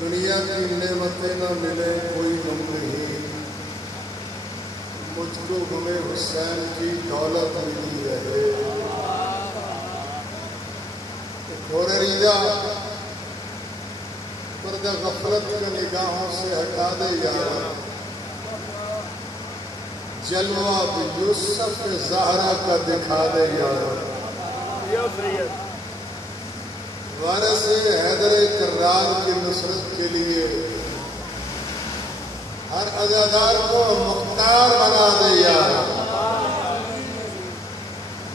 دنیا کی نعمتیں نہ ملے کوئی غم نہیں، مجھ کو غم حسین کی دولت ملی رہے۔ اور ریزا پردہ غفلت کے نگاہوں سے ہٹا دے یار، جلوہ بھی یوسف زہرا کا دکھا دے یار۔ وارث حیدر کرار کی نصرت کے لیے ہر عزادار کو مختار بنا دے یار۔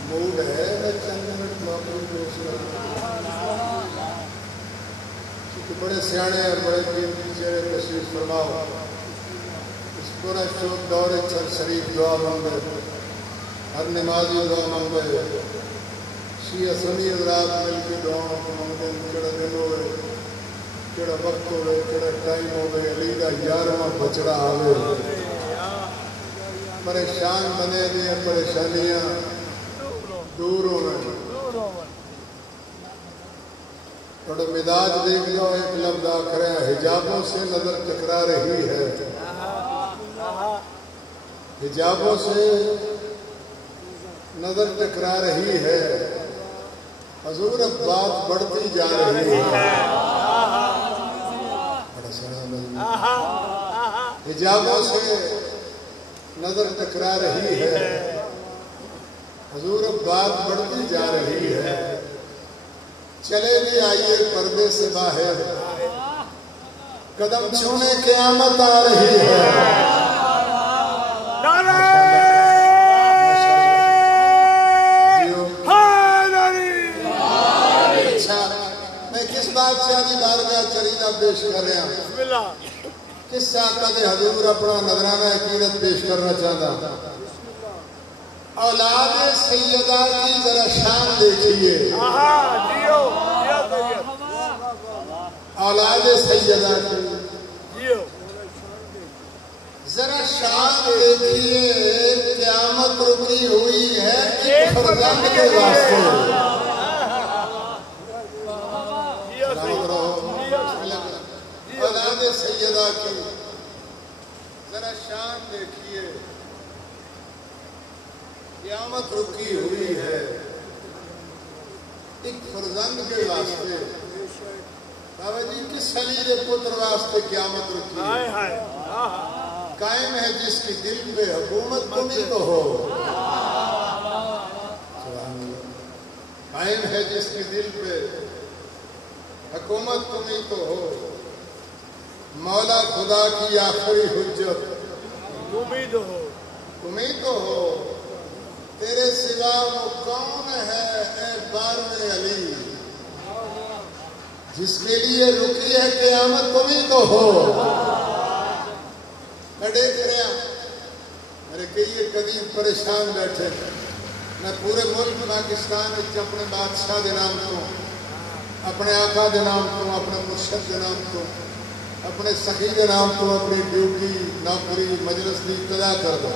موڈ ہے میں چند منٹ معمول دوسرا کیونکہ بڑے سیانے ہیں، بڑے قیمتی چہرے تشریف فرماؤ۔ اس پورا شوق دور چل شریف دعا مانگے، ہر نمازی دعا مانگے، شیعہ سنی حضرات مل کے دعاؤں کو مانگے۔ کیڑا دن ہوئے، کیڑا وقت ہوئے، کیڑا ٹائم ہوئے، علی دا 11واں بچڑا آوے، پریشان بنے دیا پریشانیاں دور ہوئے۔ تھوڑا مزاج دیکھ لو، ایک لفظ آخر ہے، حجابوں سے نظر ٹکرا رہی ہے، حجابوں سے نظر ٹکرا رہی ہے، حضور اب بات بڑھتی جا رہی ہے۔ حجابوں سے نظر ٹکرا رہی ہے، حضور اب بات بڑھتی جا رہی ہے، چلے بھی آئیے پردے سے باہر، قدم چھونے قیامت آ رہی ہے۔ بادشاہی بارگاہ چریدہ پیش کر رہے ہیں، کس آقا دے حضور اپنا نظرانہ عقیدت پیش کرنا چاہتا۔ اولاد سیدہ کی ذرا شان دیکھیے، اولاد سیدہ کی ذرا شان دیکھیے، قیامت رکی ہوئی ہے ایک فرزند کے واسطے۔ اولاد سیدہ کی ذرا شان دیکھیے، قیامت رکی ہوئی ہے ایک فرزند کے واسطے۔ بابا جی کس خلیل پتر واسطے قیامت رکی ہے؟ قائم ہے جس کی دل پہ حکومت تم ہی تو ہو، قائم ہے جس کی دل پہ حکومت تم ہی تو ہو، مولا خدا کی آخری حجت تم ہی تو ہو، تیرے سوا وہ کون ہے اے بارہویں علی، جس کے لیے رکی ہے قیامت تم ہی تو ہو۔ کڑے کریا میرے کئی قدیم پریشان بیٹھے، میں پورے ملک پاکستان اپنے بادشاہ دے نام تو، اپنے آقا دے نام تو، اپنے مرشد دے نام تو، اپنے سخی دے نام تو اپنی ڈیوٹی نوکری مجلس دی ابتدا کر دو۔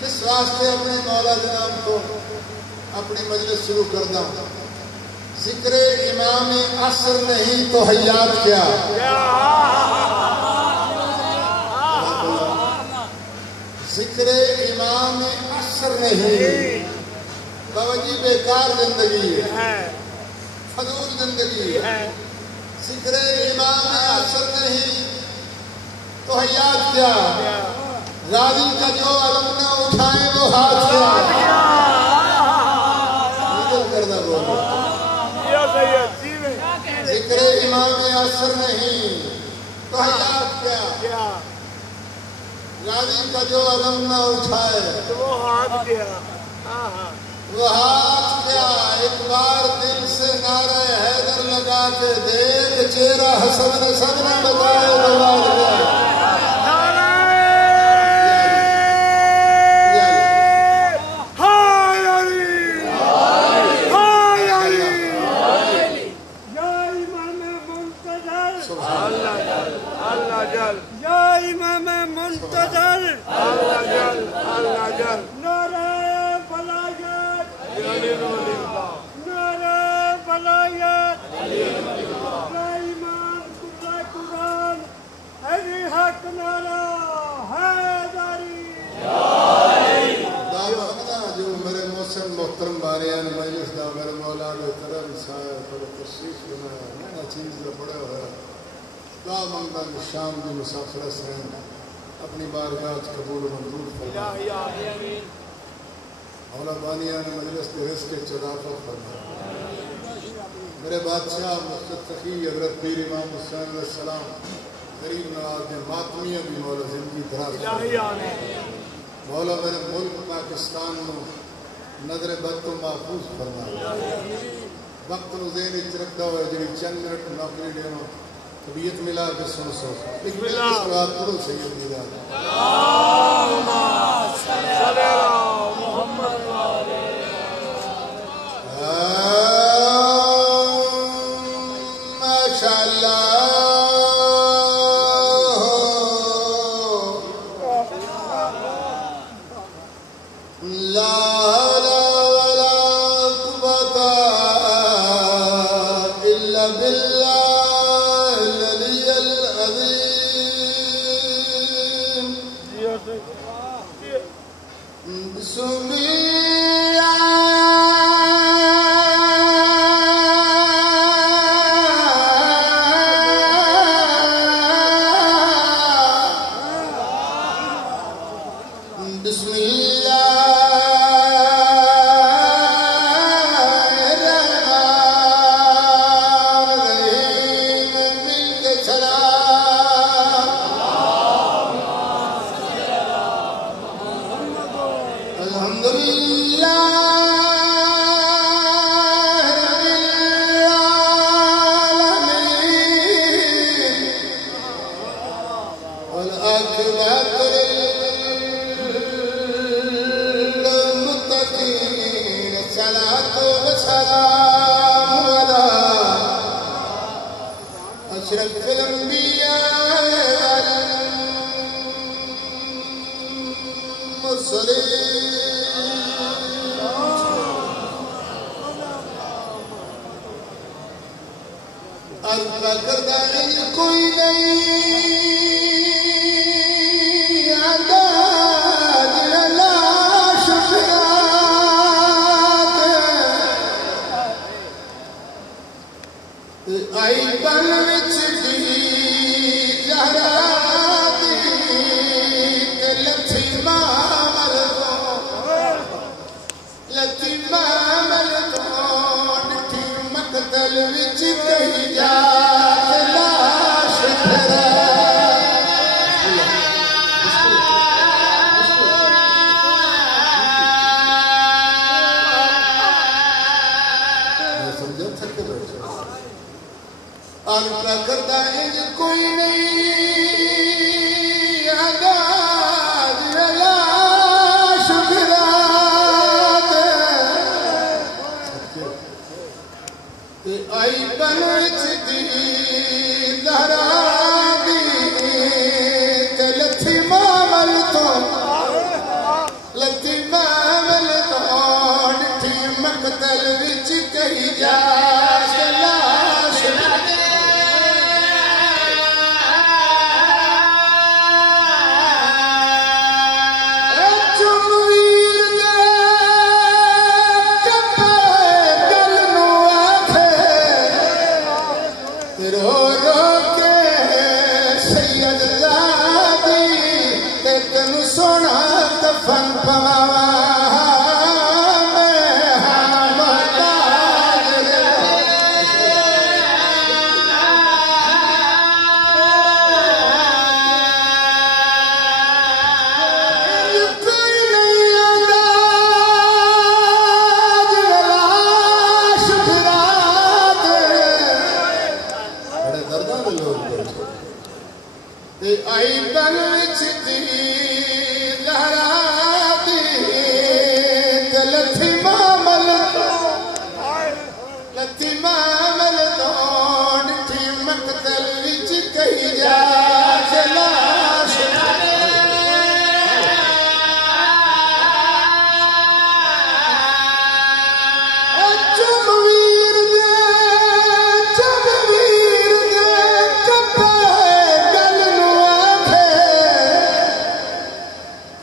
کس واسطے اپنے مولا دے نام تو اپنی مجلس شروع کر دوں؟ ذکر امام عصر نہیں تو حیات کیا، ذکر امام عصر نہیں، بابا جی بیکار زندگی ہے، فضول زندگی ہے، ذکر امام عصر نہیں تو حیات کیا، غازی کا جو علم نہ اٹھائے وہ ہاتھ کیا، نکل کردہ بولو، ذکر امام عصر نہیں تو حیات کیا، غازی کا جو علم نہ اٹھائے وہ ہاتھ کیا، وہ ہاتھ کیا، ایک بار دل سے نعرہ حیدر لگا کے دیکھ، چہرہ حسن نسب نہ بتائے دوبار گیا۔ میں چیز کا بڑا ہوا دعا منگتا کہ شام کی مسافر سرین اپنی بارگاہ قبول و منظور فرما مولا بانیہ نے مجلس کے رزق کے اضافہ فرما میرے بادشاہ مقصد تقی حضرت پیر امام حسین علیہ السلام غریب نواز نے ماتمیہ بھی مولا زندگی دراز مولا میرے ملک پاکستان میں نظر بد تو محفوظ فرما وقت نو ذہن وچ رکھدا ہوئے جڑی چند منٹ نوکری دینا طبیعت ملا کے سن سو ایک مل کے سوال پڑھو سید دی ذات اللہم صلی علی محمد و آلہ ماشاءاللہ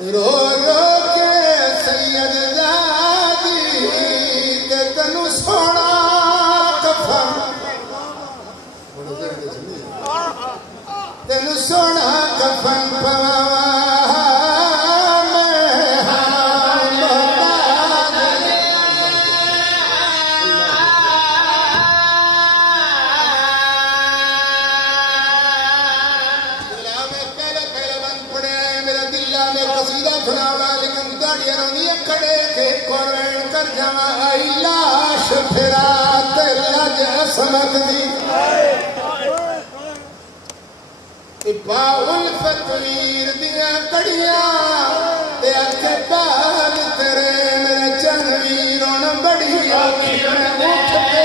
رو رو تین سونا کفن پواوا لاش پھرا لج سمت دی باول فتویر دیا کڑیاں تے اکھے بال تیرے میرے چنویر ان بڑی آگی میں اٹھ کے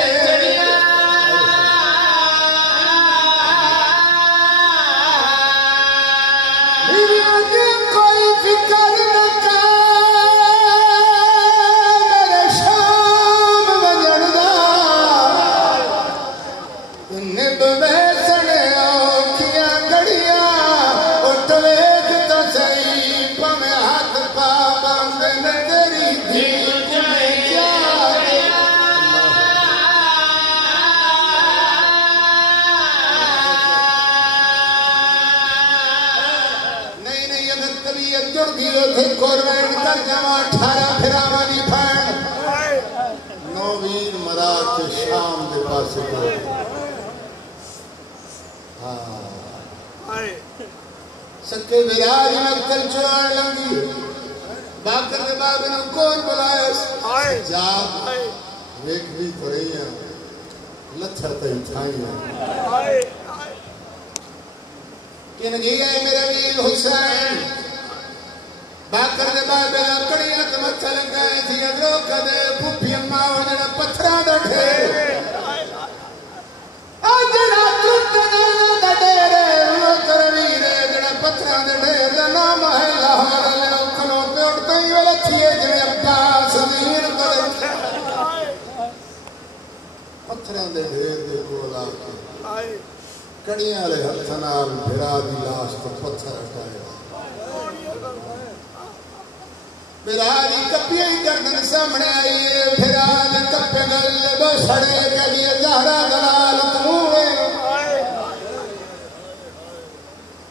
میرے کوئی فکر نہ کر نویر مرا کے شام دے پاس سکے براج مکتل چوار لنگی باکر دے بابے نے کون بلائے جاب ایک بھی تھوڑی ہیں لتھر تے اٹھائی ہیں کہ نگی ہے میرے ویر حسین باکر دے بابے نے کڑیاں تے مچھا لگائے تھی ادرو کدے پھوپی اماں انہیں پتھران دا ڈھیر آجڑا ٹوٹنے دا ڈیرے وہ ترویرے جڑا پتھران دے ڈھیر دا نام ہے لاہور لے کھلوں پہ اٹھتا ہی والا تھیے جویں عباس دین کرے پتھران دے ڈھیر دے کولا کڑیاں لے ہتھنال بھرا دی لاش تو پتھر ہٹائے بھراری کپیاں ہی گردن سامنے آئیے بھرال کپے گل بسڑے کے لیے زہرا دلال تمہیں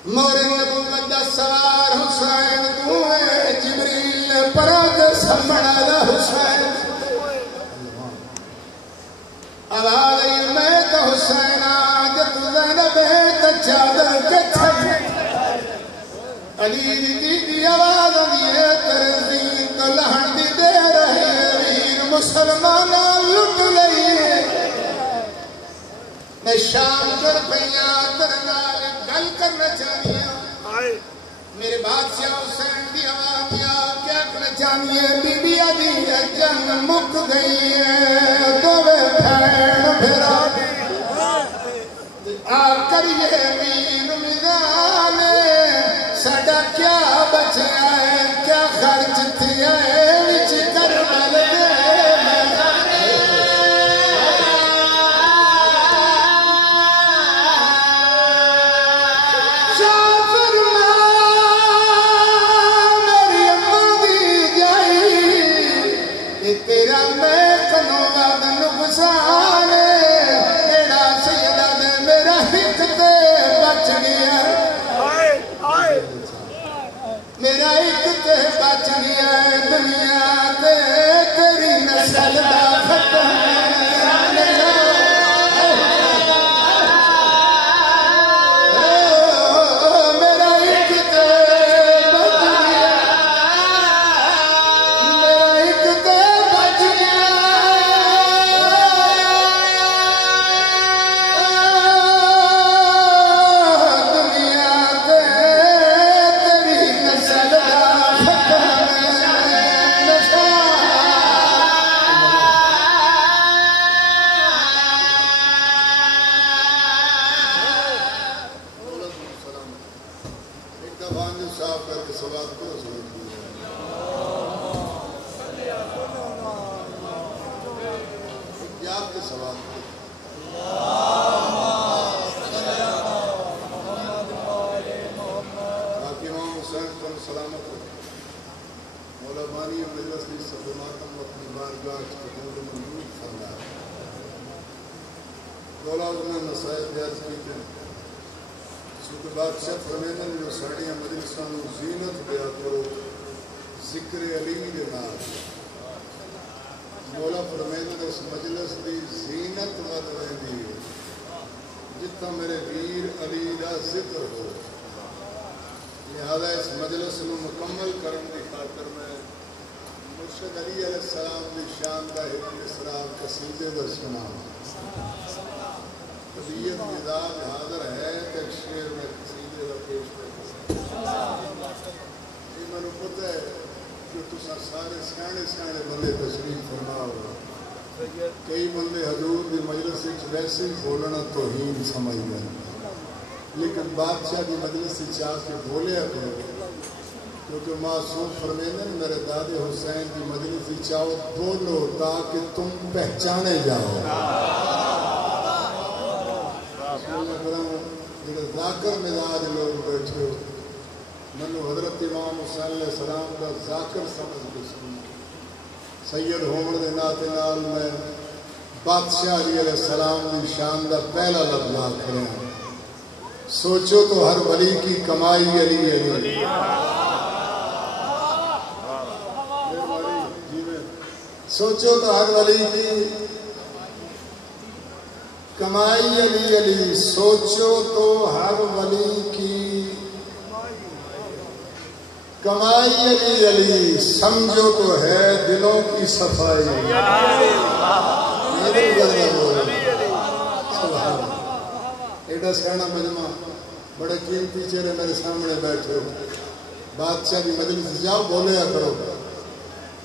مورن نبوت دا سوار حسین تمہیں جبریل پرد سمنا دا حسین آواز میں تو حسین آج تو زینب تو چادر کے تھے علی دی آواز دیئے تیرے دین تو لہن دی دے رہے ویر مسلمانہ لٹ لئیے میں شام کر پہیاں ترنال گل کرنا چاہیے میرے بادشاہ حسین دی آواز دیا کیا کرنا چاہیے بی بی علی جنگ مک گئی ہے دوے پھین بھرا آ کر یہ مین مزانے سڑا کیا بچیا ہے کیا خرچ تھیا ہے وچ کربل دے شاہ فرما میری اماں دی جائی کہ تیرا میں کنوں وعد نقصان تیرا سیدہ دے میرا حق تے بچ گیا میرا ایک تے بچ گیا ہے دنیا تے تیری نسل دا ختم میرا ایک تے بچ گیا میرا ایک تے بچ گیا دنیا تے تیری نسل دا صاف کر کے سوال کو یاد کے سوال باقی امام حسین کو سلامت ہو مولا بانی مجلس کی صدماتم اپنی بارگاہ قبول منظور فرمائے دولاد میں مسائل بیعت کی تھے چونکہ بادشاہ فرمیدن جو ساڑیاں مجلساں نو زینت دیا کرو ذکر علی دے نال مولا فرمیدن اس مجلس دی زینت ود رہندی ہے جتنا میرے ویر علی دا ذکر ہو لہذا اس مجلس نو مکمل کرن دی خاطر میں مرشد علی علیہ السلام دی شان دا ایک مصرع قصیدے دا سناؤں طبیعت مزاج حاضر ہے کہ شعر میں قصیدے دا پیش کرتا یہ میں نے پتہ ہے کہ تسا سارے سیانے بندے تشریف فرماؤ کئی بندے حضور دی مجلس ویسے ہی بولنا توہین سمجھ گئے لیکن بادشاہ دی مجلس آ کے بولیا کرو کیونکہ معصوم فرمیدن میرے دادے حسین دی مجلس چاہو بولو تاکہ تم پہچانے جاؤ جڑے ذاکر مزاج لوگ بیٹھے ہو منو حضرت امام حسین علیہ السلام کا ذاکر سمجھ کے سنو سید ہومن دے ناتے نال میں بادشاہ علی علیہ السلام کی شان دا پہلا لفظ لا کھڑے ہیں سوچو تو ہر ولی کی کمائی علی علی سوچو تو ہر ولی کی کمائی علی علی سوچو تو ہر ولی کی کمائی علی علی سمجھو تو ہے دلوں کی صفائی ایڈا سیانا مجمع بڑے قیمتی چہرے میرے سامنے بیٹھے ہو بادشاہ کی مجلس جاؤ بولیا کرو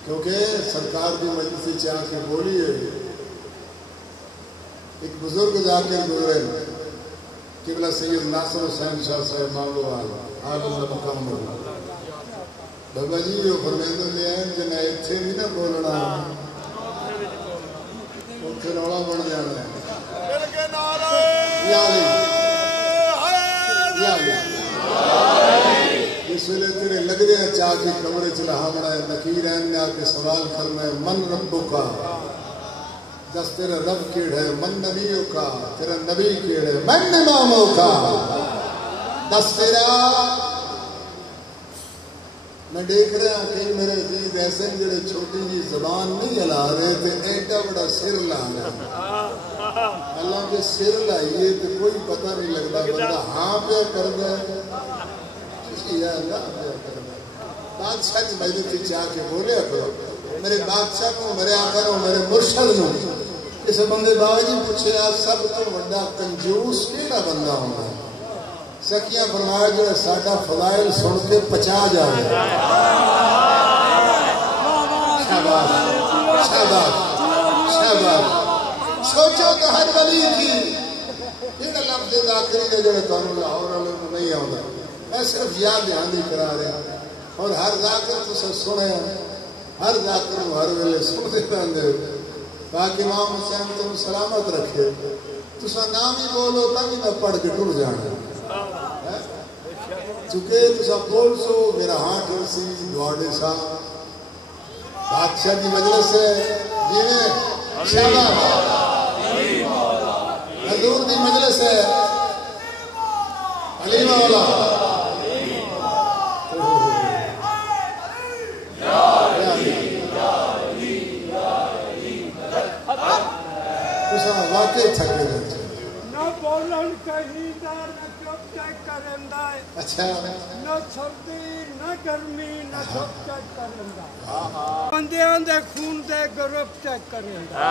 کیونکہ سرکار کی مجلس چاہ کے بولی ہے ایک بزرگ جا کے گزرے قبلہ سید ناصر حسین شاہ صاحب مانگو آج اللہ مقام ہو بابا جی جو فرمیندر لے آئے جنہیں اتھے بھی نہ بولنا اتھے روڑا بڑھ جانا ہے یا علی یا علی اس ویلے تیرے لگ دے چاہ کی کمرے چلا ہمڑا ہے نکیر ہے نے آکے سوال کرنا ہے من ربو کا دس تیرا رب کیڑ ہے من نبیوں کا تیرا نبی کیڑ ہے من اماموں کا دس تیرا میں دیکھ رہا ہوں کہ میرے عزیز ایسے جڑے چھوٹی جی زبان نہیں ہلا رہے تھے ایڈا بڑا سر لا رہے اللہ کے سر لائیے تو کوئی پتہ نہیں لگتا بندہ ہاں پہ کر دے یا اللہ پہ کر دے بادشاہ کی مجلس کی چاہ کے بولے کرو میرے بادشاہ کو میرے آقا کو میرے مرشد کو کسی بندے بابا جی پوچھے سب تو بڑا کنجوس کیڑا بندہ ہوگا سکیاں فرمایا جو ساڈا فضائل سن کے پچا جائے شہباز شہباز شہباز سوچو تو ہر ولی کی یہ لفظ آخری نے جو تمہیں لاہور والے کو نہیں آتا میں صرف یاد دھیان کرا رہا اور ہر ذاکر تو سنے ہر ذاکر ہر ویلے سنتے رہتے باقی امام حسین تم سلامت رکھے تسا نام ہی بولو تب ہی میں پڑھ کے ٹر جانا چونکہ تسا بول سو میرا ہاں ٹر سی دوڑے سا بادشاہ کی مجلس ہے یہ شہباز حضور کی مجلس ہے علی مولا واقعی تھکے گئے نہ بولن کہیں دا نہ چپ چیک کرندا اچھا نہ سردی نہ گرمی نہ چپ چیک کرندا بندیاں دے خون دے گروپ چیک کرندا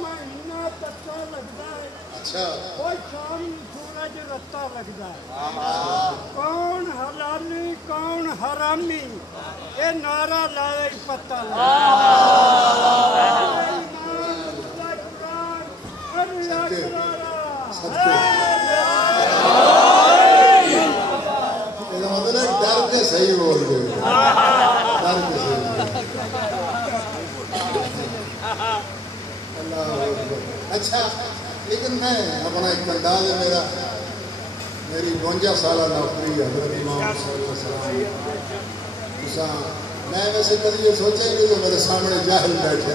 مہینہ پتہ لگدا ہے اچھا کوئی شام سورج رتا لگدا ہے کون حلالی کون حرامی اے نعرہ لائے پتہ لگدا مطلب ڈر کے صحیح بول گئے ڈر کے صحیح اچھا لیکن میں اپنا ایک انداز ہے میری 52 سالہ نوکری حضرت امام صلی اللہ علیہ وسلم میں ویسے کبھی یہ سوچیں گے جو میرے سامنے جاہل بیٹھے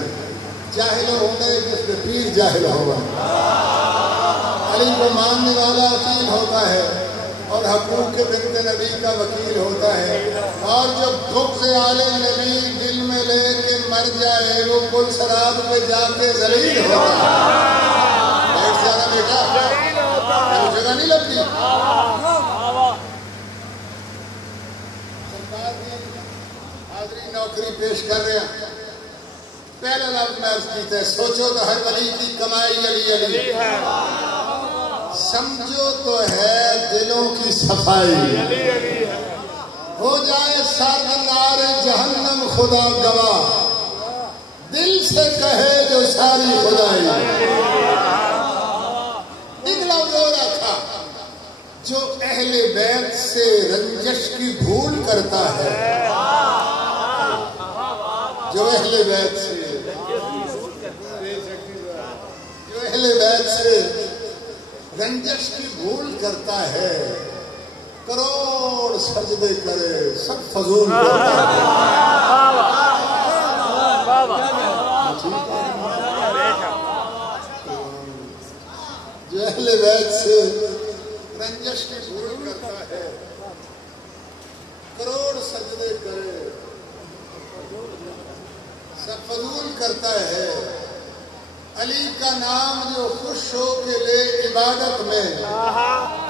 جاہل ہونے جس میں پیر جاہل ہوگا. علی کو ماننے والا وکیل ہوتا ہے اور حقوق کے بنت نبی کا وکیل ہوتا ہے. اور جب بغض آل نبی دل میں لے کے مر جائے وہ پل صراط پہ جا کے ذلیل ہوتا ہے. بیٹھ جانا بیٹا, جگہ نہیں لگتی. سرکار کی حاضری نوکری پیش کر رہے ہیں. پہلا لفظ میں عرض کیتا ہے, سوچو تو ہر ولی کی کمائی علی علی, سمجھو تو ہے دلوں کی صفائی, ہو جائے سارد نار جہنم خدا گواہ, دل سے کہے جو ساری خدائی. ایک لفظ اور رکھا, جو اہل بیت سے رنجش کی بھول کرتا ہے, جو اہل بیت سے رنجش کی بھول کرتا ہے, کروڑ سجدے کرے سب فضول کرتا ہے. جو اہل بیت سے رنجش کی بھول کرتا ہے, کروڑ سجدے کرے سب فضول کرتا ہے. علی کا نام جو خوش ہو کے لے عبادت میں,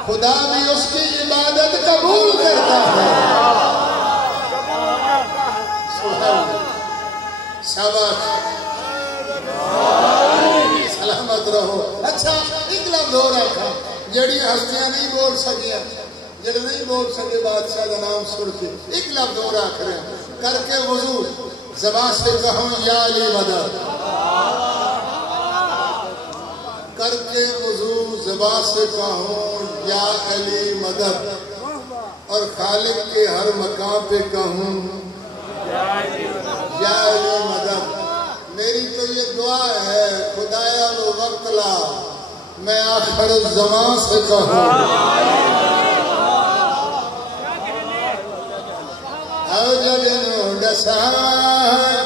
خدا بھی اس کی عبادت قبول کرتا ہے. شاباش, سلامت رہو. اچھا ایک لفظ ہو رکھا, جڑی ہستیاں نہیں بول سکیا, جڑے نہیں بول سکے بادشاہ کا نام سن کے, ایک لفظ ہو رکھ رہے ہیں, کر کے وضو زبان سے کہوں یا علی مدد, کر کے وضو زبان سے کہوں یا علی مدد, اور خالق کے ہر مقام پہ کہوں یا علی مدد. میری تو یہ دعا ہے, خدایا وہ وقت لا میں آخر الزمان سے کہوں او جگنو ڈسا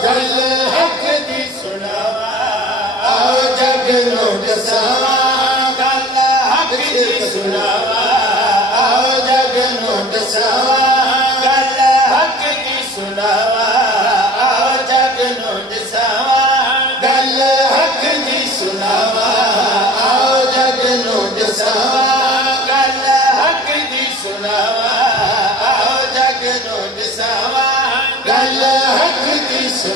گل حق دی سناوا, او جگنو ڈسا گل حق دی سناوا, او جگنو ڈسا گل حق دی سناوا, او جگنو ڈسا گل حق دی سناوا, او جگنو ڈسا گل حق دی سناوا, او جگنو ڈسا گل حق دی سناوا.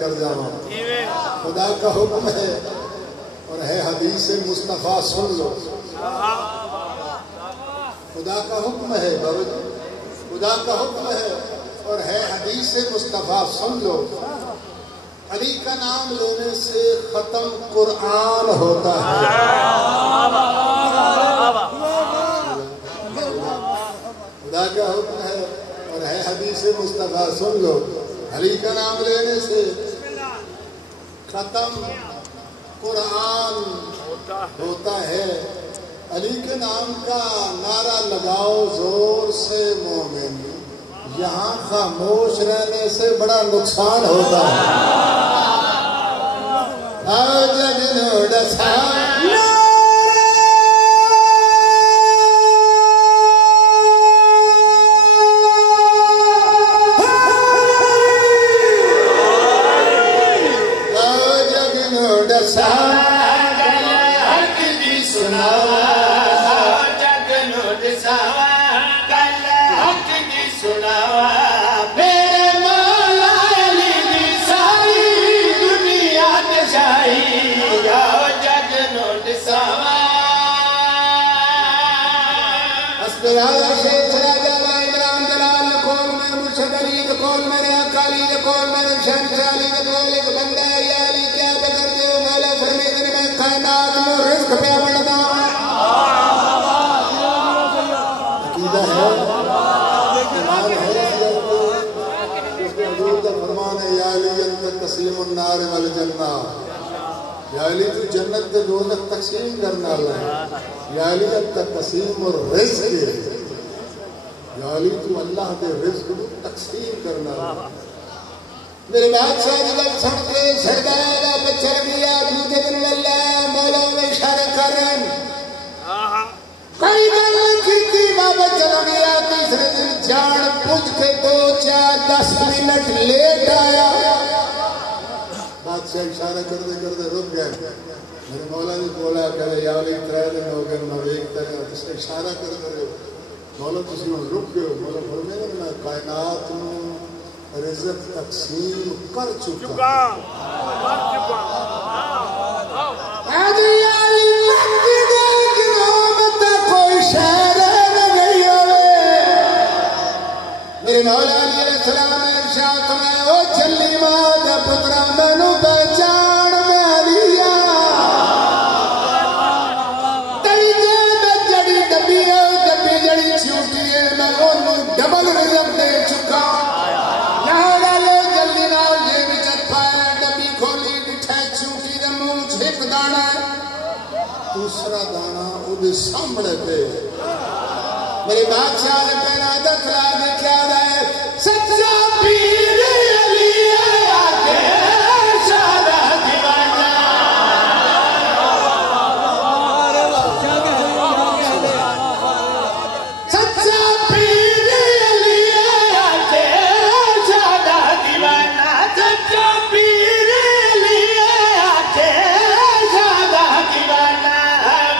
کر جاؤں خدا کا حکم ہے اور ہے حدیث مصطفیٰ سن لو خدا کا حکم ہے خدا کا حکم ہے اور ہے حدیث مصطفیٰ سن لو علی کا نام لینے سے ختم قرآن ہوتا ہے خدا کا حکم ہے اور ہے حدیث مصطفیٰ سن لو علی کا نام لینے سے ختم قرآن ہوتا ہے علی کے نام کا نعرہ لگاؤ زور سے مومن یہاں خاموش رہنے سے بڑا نقصان ہوتا ہے آؤ جگنو ڈسا النار والجنہ یا علی تو جنت دے دوزخ تقسیم کرنا اللہ یا علی تقسیم الرزق یا علی تو اللہ دے رزق کو تقسیم کرنا اللہ میرے بادشاہ جب سن کے سردار بچر گیا دوجہ دن اللہ مولا میں اشارہ کر رہے ہیں کئی دن کی بابا چلا گیا تیسرے دن جان پوچھ کے 2-4-10 منٹ لیٹ آیا بادشاہ اشارہ کرتے کرتے رک گئے میرے مولا نے بولا کہ یا علی 3 دن ہو گئے میں ویکھتا رہا اس نے اشارہ کرتے رہے مولا تسی ہوں رک گئے مولا فرمایا میں کائنات نو رزق تقسیم کر چکا علی مسجد کرام تے کوئی شہر نہیں ہوئے میرے مولا علیہ السلام نے ارشاد فرمایا او چلی ماں دا پترا مینوں پہچان میں لیا تئی جڑی ڈبی ہے ڈبی جڑی چھوٹی ہے میں اونوں ڈبل رزق دے چکا جلدی نال جے وچ پایا ڈبی کھولی ڈٹھا چھوٹی دے منہ وچ ایک دانا دوسرا دانا او دے سامنے پہ میرے بادشاہ نے پہنا دکھلا دکھا رہا ہے سچا پیر علی آگے سارا دیوانہ سچا پیر علی آگے سارا دیوانہ سچا پیر علی آگے سارا دیوانہ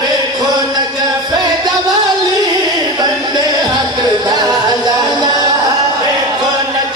دیکھو نجف دوالی بندے حق دالانا دیکھو نجف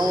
9